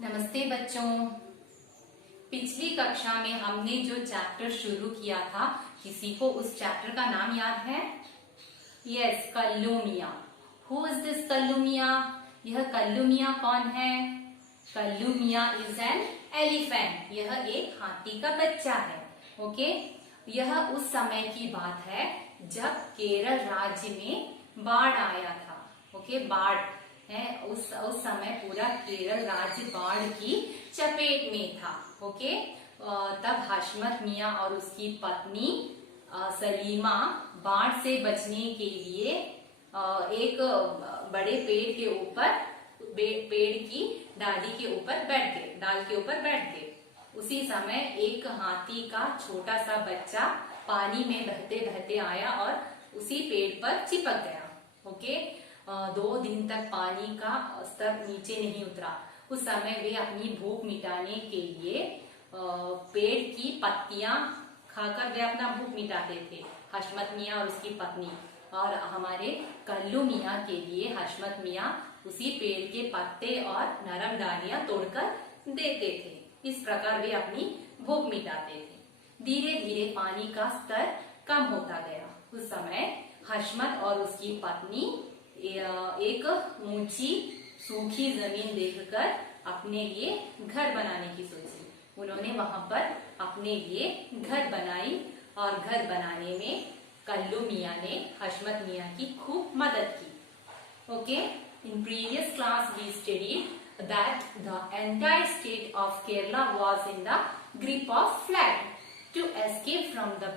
नमस्ते बच्चों। पिछली कक्षा में हमने जो चैप्टर शुरू किया था, किसी को उस चैप्टर का नाम याद है? यस, कल्लू मियाँ। हु इज दिस कल्लू मियाँ? यह कल्लू मियाँ कौन है? कल्लू मियाँ इज एन एलिफेंट। यह एक हाथी का बच्चा है। ओके, यह उस समय की बात है जब केरल राज्य में बाढ़ आया था। ओके, बाढ़ है उस समय पूरा केरल राज्य बाढ़ की चपेट में था। ओके, तब हशमत मियाँ और उसकी पत्नी सलीमा बाढ़ से बचने के लिए एक बड़े पेड़ के ऊपर, पेड़ की डाली के ऊपर बैठ गए। उसी समय एक हाथी का छोटा सा बच्चा पानी में बहते बहते आया और उसी पेड़ पर चिपक गया। ओके, 2 दिन तक पानी का स्तर नीचे नहीं उतरा। उस समय वे अपनी भूख मिटाने के लिए पेड़ की पत्तियां खाकर वे अपना भूख मिटाते थे, हशमत मियाँ और उसकी पत्नी। और हमारे कल्लू मियाँ के लिए हशमत मियाँ उसी पेड़ के पत्ते और नरम डालियां तोड़कर देते थे। इस प्रकार वे अपनी भूख मिटाते थे। धीरे धीरे पानी का स्तर कम होता गया। उस समय हशमत और उसकी पत्नी एक ऊंची सूखी जमीन देखकर अपने लिए घर बनाने की सोची। उन्होंने वहां पर अपने लिए घर बनाई और घर बनाने में कल्लू मियाँ ने हशमत मियाँ की खूब मदद की। Okay, in previous class we studied that the entire state of Kerala was in the grip of flood. To escape from the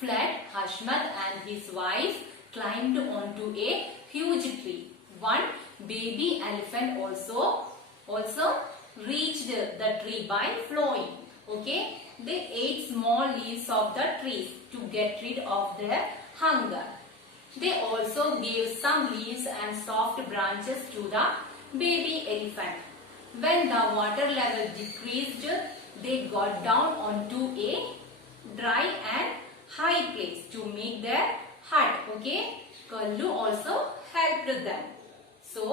flood, Hashmat and his wife climbed onto a huge tree. One baby elephant also reached the tree by flying. Okay, they ate small leaves of the trees to get rid of their hunger. They also gave some leaves and soft branches to the baby elephant. When the water level decreased, they got down onto a dry and high place to make their hut. Okay, Kallu also helped them. So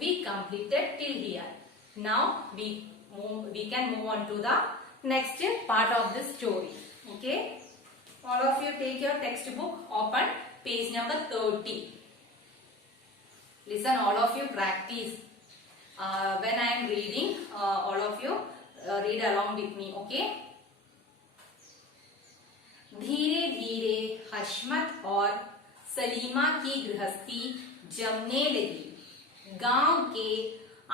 we completed till here. Now we can move on to the next part of the story. Okay, all of you take your textbook, open page number 30. Listen, all of you practice. When I am reading, all of you read along with me. Okay. धीरे धीरे हशमत और सलीमा की गृहस्थी जमने लगी। गांव के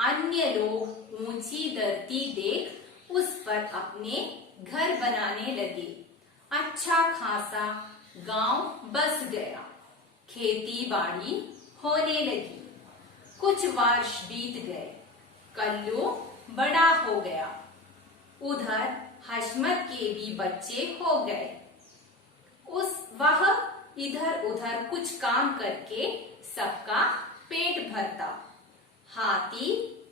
अन्य लोग ऊंची धरती देख उस पर अपने घर बनाने लगे। अच्छा खासा गांव बस गया। खेती बाड़ी होने लगी। कुछ वर्ष बीत गए। कल्लू बड़ा हो गया। उधर हशमत के भी बच्चे हो गए। वह इधर उधर कुछ काम करके सबका पेट भरता। हाथी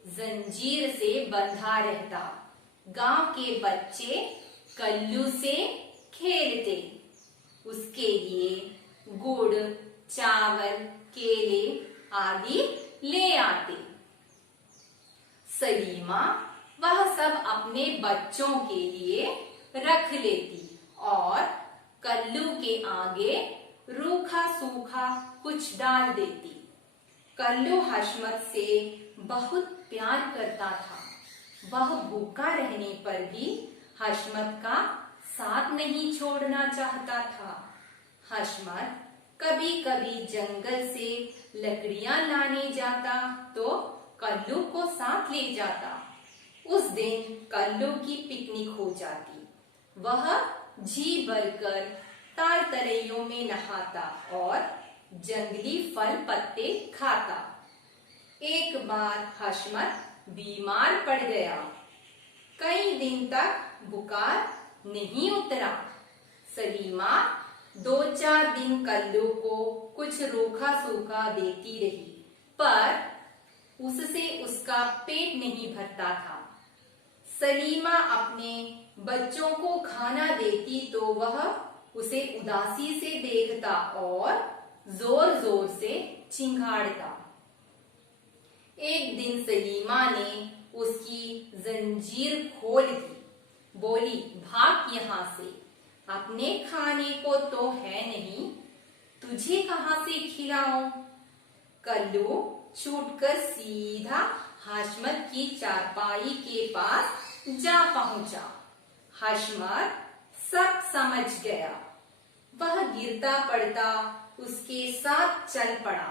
जंजीर से बंधा रहता। गांव के बच्चे कल्लू से खेलते। उसके लिए गुड़, चावल, केले आदि ले आते। सलीमा वह सब अपने बच्चों के लिए रख लेती और कल्लू के आगे रूखा सूखा कुछ डाल देती। कल्लू हशमत से बहुत प्यार करता था। वह भूखा रहने पर भी हशमत का साथ नहीं छोड़ना चाहता था। हशमत कभी कभी जंगल से लकड़ियां लाने जाता तो कल्लू को साथ ले जाता। उस दिन कल्लू की पिकनिक हो जाती। वह जी भरकर ताल तलैयों में नहाता और जंगली फल पत्ते खाता। एक बार हशमत बीमार पड़ गया। कई दिन तक बुखार नहीं उतरा। सलीमा 2-4 दिन कल्लू को कुछ रूखा सूखा देती रही, पर उससे उसका पेट नहीं भरता था। सलीमा अपने बच्चों को खाना देती तो वह उसे उदासी से देखता और जोर जोर से चिंघाड़ता। एक दिन सलीमा ने उसकी जंजीर खोल दी, बोली भाग यहाँ से, अपने खाने को तो है नहीं, तुझे कहाँ से खिलाऊं। कल्लू छूटकर सीधा हाशमत की चारपाई के पास जा पहुंचा। हाशमत सब समझ गया। वह गिरता पड़ता उसके साथ चल पड़ा।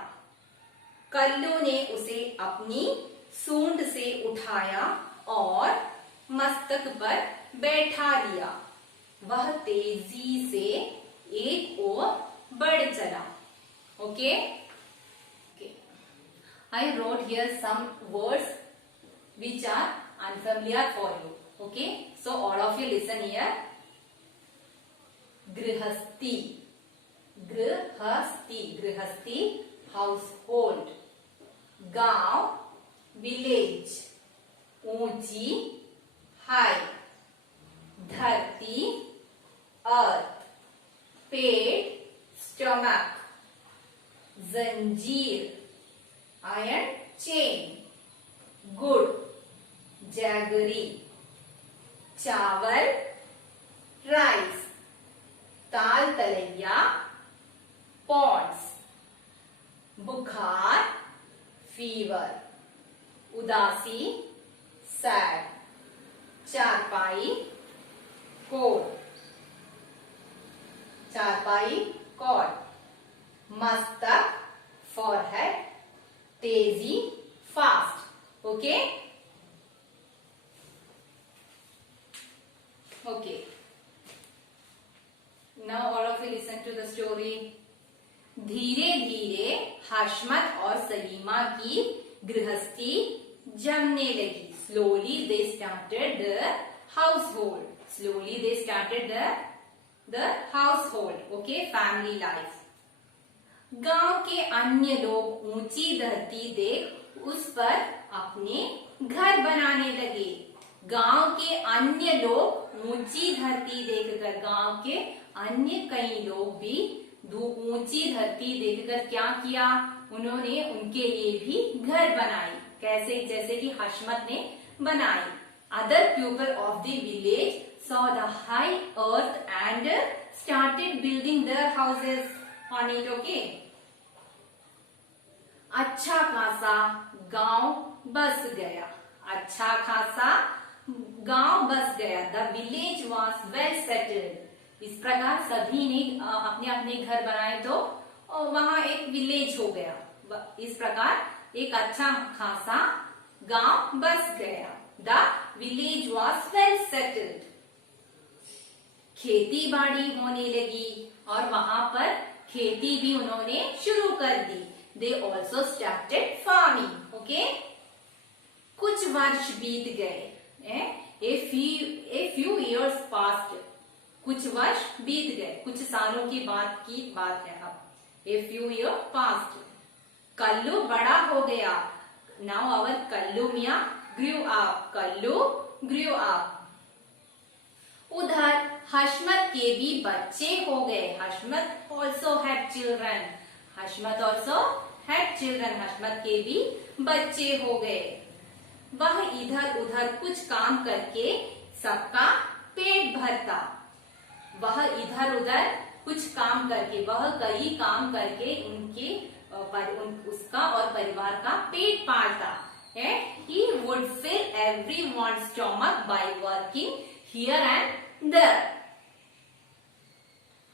कल्लू ने उसे अपनी सूंड से उठाया और मस्तक पर बैठा लिया। वह तेजी से एक ओर बढ़ चला। Okay, I wrote here some words which are unfamiliar for you. Okay, so all of you listen here. Grihasti, grihasti, grihasti, household. Gaon, village. ऊंची, high. धरती, earth. पेट, stomach. जंजीर, iron chain. गुड़, जैगरी. चावल, राइस. ताल तलैया, pots. बुखार, fever. उदासी, सैड. चारपाई, कोट. चारपाई, कॉट. मस्तक, forehead. तेजी, fast. Okay, okay. Now all of you listen to the story. धीरे धीरे हाशमत और सलीमा की गृहस्थी जमने लगी. Slowly they started the household. Slowly they started the household. Okay, family life. गांव के अन्य लोग ऊंची धरती देख उस पर अपने घर बनाने लगे. गांव के अन्य लोग ऊंची धरती देखकर, गांव के अन्य कई लोग भी ऊंची धरती देखकर क्या किया, उन्होंने उनके लिए भी घर बनाई. कैसे? जैसे कि हाशमत ने बनाई. Other people of the village saw the high earth and started building their houses on it. Okay. अच्छा खासा गांव बस गया. अच्छा खासा गांव बस गया. The village was well settled. इस प्रकार सभी ने अपने अपने घर बनाए तो वहां एक विलेज हो गया. इस प्रकार एक अच्छा खासा गांव बस गया. The village was well settled. खेती बाड़ी होने लगी और वहां पर खेती भी उन्होंने शुरू कर दी. They also started farming. Okay? कुछ वर्ष बीत गए. A few years passed. कुछ वर्ष बीत गए. कुछ सालों की बात है अब. A few years passed. Kullu बड़ा हो गया. Now our कल्लू मियाँ grew up. Kullu grew up. उधर हाशमत के भी बच्चे हो गए. हाशमत also had children. हाशमत also had children. हाशमत के भी बच्चे हो गए. वह इधर उधर कुछ काम करके सबका पेट भरता. वह इधर उधर कुछ काम करके, वह कई काम करके उसका और परिवार का पेट पालता. He would fill everyone's stomach by working here and there.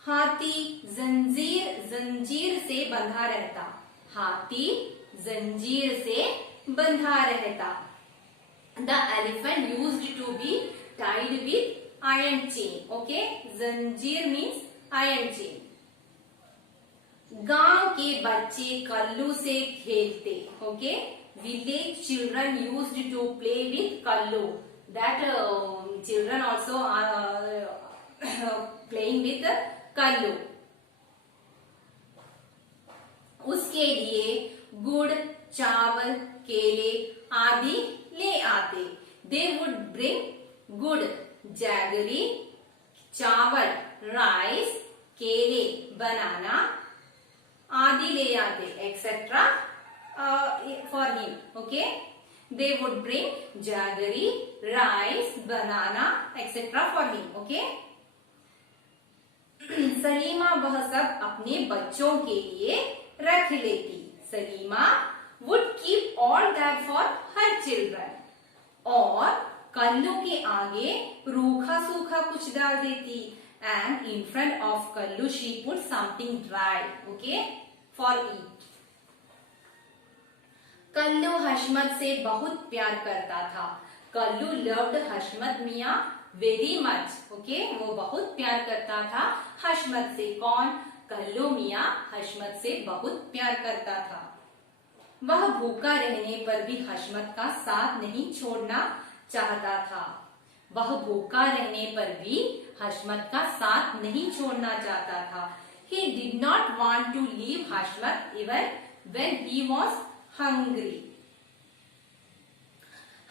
हाथी जंजीर से बंधा रहता. हाथी जंजीर से बंधा रहता. The elephant used to be tied with iron chain. Okay, जंजीर means iron chain. गांव के बच्चे कल्लू से खेलते. Okay, village children used to play with kallu. That children also are playing with kallu. उसके लिए गुड़, चावल, केले आदि ले आते. They would bring गुड़, जैगरी, चावल, राइस, केले, बनाना आदि ले आते, etcetera for him. Okay, they would bring jaggery, rice, banana, etc. for him. Okay. Salima वह सब अपने बच्चों के लिए रख लेती. Salima would keep all that for her children. और कल्लू के आगे रूखा सूखा कुछ डाल देती. And in front of Kullu she put something dry. Okay, for eat. Kullu हशमत से बहुत प्यार करता था. कल्लू loved हशमत मियाँ वेरी मच. ओके, वो बहुत प्यार करता था हशमत से. कौन? कल्लू मियाँ हशमत से बहुत प्यार करता था. वह भूखा रहने पर भी हशमत का साथ नहीं छोड़ना चाहता था. वह भूखा रहने पर भी हशमत का साथ नहीं छोड़ना चाहता था. He did not want to leave Hashmat even when he was hungry.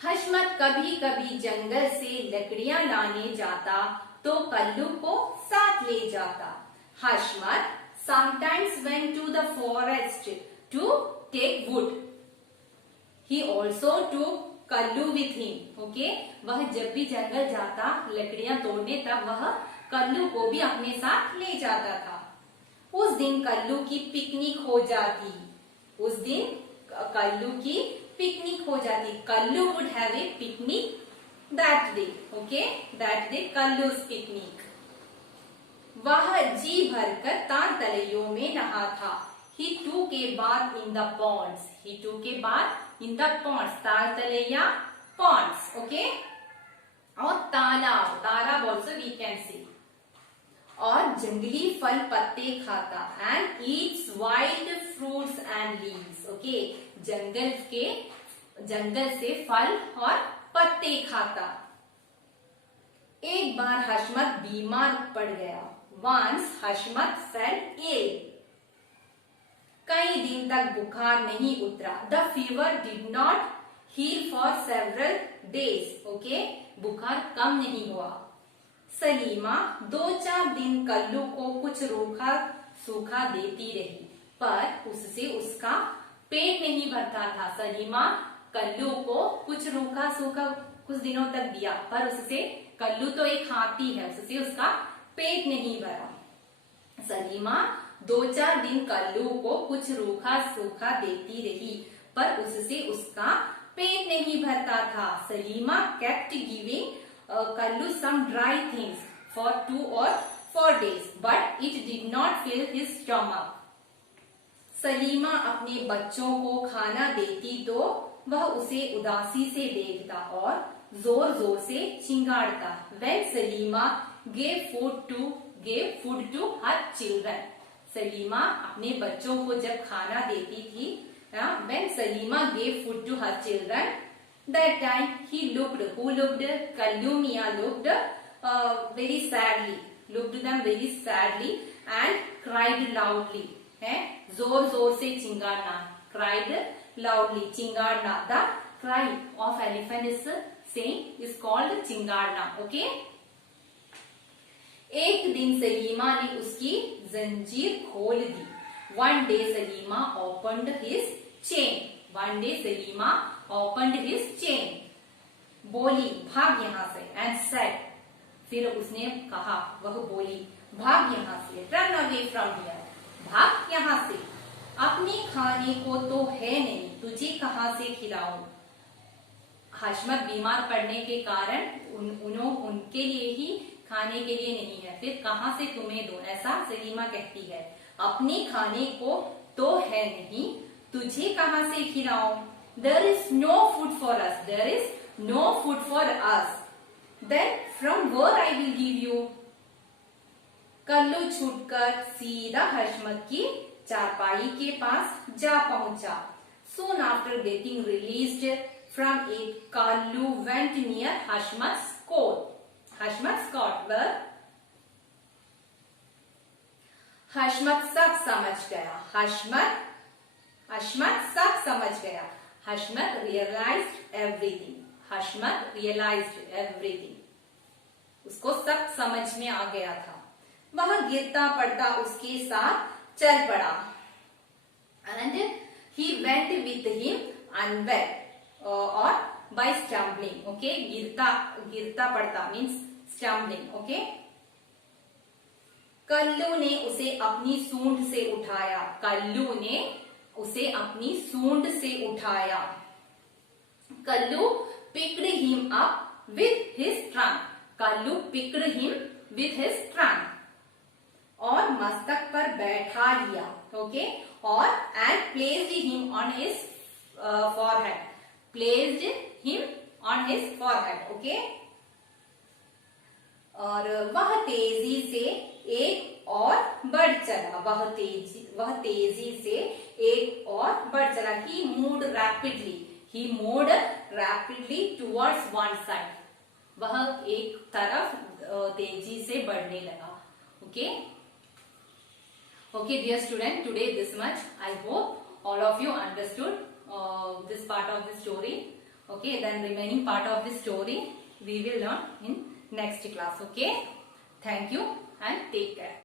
हशमत कभी कभी जंगल से लकड़ियां लाने जाता तो कल्लू को साथ ले जाता. हशमत sometimes went to the forest to take wood. He also took Kullu with him. Okay, वह जब भी जंगल जाता लकड़ियां तोड़ने तब वह कल्लू को भी अपने साथ ले जाता था. उस दिन कल्लू की पिकनिक हो जाती. उस दिन कल्लू की पिकनिक हो जाती. Kullu would have a picnic that day. Okay, that day कल्लू's picnic. वह जी भरकर तार तलैयों में नहा था. He took a bath in the ponds. He took a bath in the ponds. तार तलैया ponds. Okay, और तालाब, तालाब also we can see. और जंगली फल पत्ते खाता. And eats wild fruits and leaves. Okay, जंगल से फल और पत्ते खाता. एक बार हशमत बीमार पड़ गया. Once हशमत fell ill. कई दिन तक बुखार नहीं उतरा. The fever did not heal for several days. Okay, बुखार कम नहीं हुआ. सलीमा 2-4 दिन कल्लू को कुछ रूखा सूखा देती रही पर उससे उसका पेट नहीं भरता था. सलीमा कल्लू को कुछ रूखा सूखा कुछ दिनों तक दिया पर उससे, कल्लू तो एक हाथी है, उससे उसका पेट नहीं भरा. सलीमा 2-4 दिन कल्लू को कुछ रूखा सूखा देती रही पर उससे उसका पेट नहीं भरता था. Salima kept giving Kallu some dry things for 2 or 4 days, but it did not fill his stomach. Salima अपने बच्चों को खाना देती तो वह उसे उदासी से देखता और जोर जोर से चिंगाड़ता. When Salima gave food to her children. Salima अपने बच्चों को जब खाना देती थी, when Salima gave food to her children, that time he looked. Who looked? Kallu Miya looked very sadly. Looked them very sadly and cried loudly. है जोर जोर से चिंगाड़ना. Cried loudly. चिंगाड़ना. The cry of elephant is saying is called चिंगाड़ना. Okay. एक दिन सलीमा ने उसकी जंजीर खोल दी. One day Salima opened his chain. One day Salima opened his chain. बोली भाग यहाँ से. And said, फिर उसने कहा, वह बोली भाग यहाँ से. Run away from here. भाग यहाँ से. अपने खाने को तो है नहीं, तुझे कहाँ से खिलाऊं. हशमत बीमार पड़ने के कारण उनके लिए ही खाने के लिए नहीं है, फिर कहाँ से तुम्हें दो, ऐसा सलीमा कहती है. अपने खाने को तो है नहीं, तुझे कहाँ से खिलाऊं. There is no food for us. There is no food for us. Then from where I will give you? Kullu छूटकर सीधा हशमत की चारपाई के पास जा पहुंचा. Soon after getting released from it, Kallu went near Hashmat's cot. Hashmat's cot where हशमत सब समझ गया. हशमत सब समझ गया. हशमत realized everything. हशमत realized everything. उसको सब समझ में आ गया था. वह गिरता पड़ता उसके साथ चल पड़ा. And he went with him unwell or by stumbling. Okay, गिरता पड़ता means stumbling. Okay, कल्लू ने उसे अपनी सूंड से उठाया. कल्लू ने उसे अपनी सूंड से उठाया. Kullu picked him up with his trunk. Kullu picked him with his trunk. और मस्तक पर बैठा लिया. ओके, और and placed him on his forehead. Placed him on his forehead. Okay, और वह तेजी से एक और बढ़ चला. वह तेजी से एक और बढ़ चला. He moved rapidly. He moved rapidly towards one side. वह एक तरफ तेजी से बढ़ने लगा. Okay. Okay, dear student, today this much. I hope all of you understood this part of the story. Okay, then remaining part of the story we will learn in next class. Okay, thank you and take care.